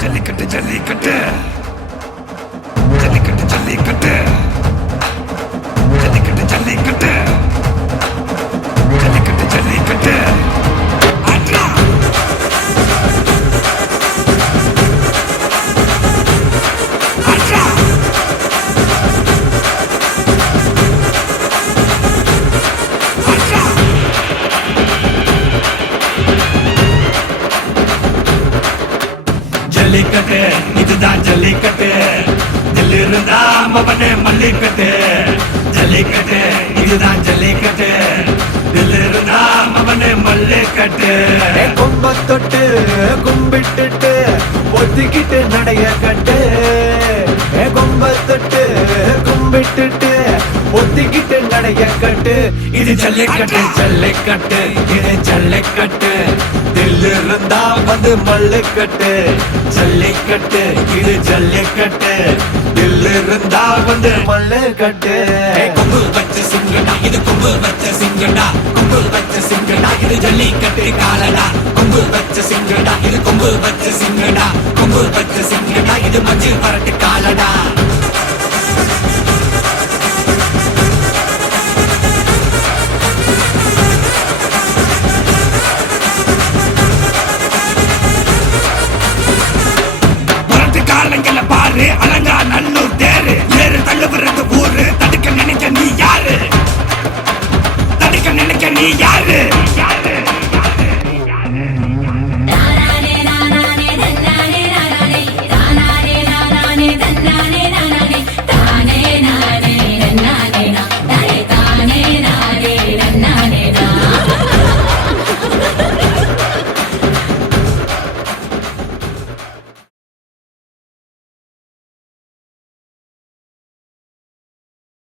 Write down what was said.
ஜல்லிக்கட்டு ஜல்லிக்கட்டு ஜல்லிக்கட்டு ஜல்லிக்கட்டு ஜல்லிக்கட்டு ஜல்லிக்கட்டு ஜல்லிக்கட்டு ஜல்லிக்கட்டு ஆட்ரா ஆட்ரா ஆட்ரா ஜல்லிக்கட்டு இதுதான் ஜல்லிக்கட்டு தில் இருந்தா மவனே மல்லிக்கட்டு ஜல்லிக்கட்டு இதுதான் ஜல்லிக்கட்டு தில் இருந்தா மவனே மல்லிக்கட்டு கொம்ப தொட்டு கும்பிட்டுட்டு ஒத்திக்கிட்டு நடைய கட்டு கொம்ப தொட்டு கும்பிட்டுட்டு ஒத்திக்கிட்டு நடைய கட்டு இது ஜல்லிக்கட்டு ஜல்லிக்கட்டு இது ஜல்லிக்கட்டு தில் இருந்தா வந்து மல்லுக்கட்டு ஜல்லிக்கட்டு இது ஜல்லிக்கட்டு தில் இருந்தா வந்து மல்லுக்கட்டு கொம்பு வச்ச சிங்கடா இது கொம்பு வச்ச சிங்கடா கொம்பு வச்ச சிங்கடா இது ஜல்லிக்கட்டு காலடா கொம்பு வச்ச சிங்கடா இது கொம்பு வச்ச சிங்கடா கொம்பு வச்ச சிங்கடா இது மஞ்சு வரட்டு காலடா காலங்கள பாரு அலங்கா நல்லூர் தேரு ஏறு தள்ளுவது ஊரு தடுக்க நினைக்க நீ யாரு தடுக்க நினைக்க நீ யாரு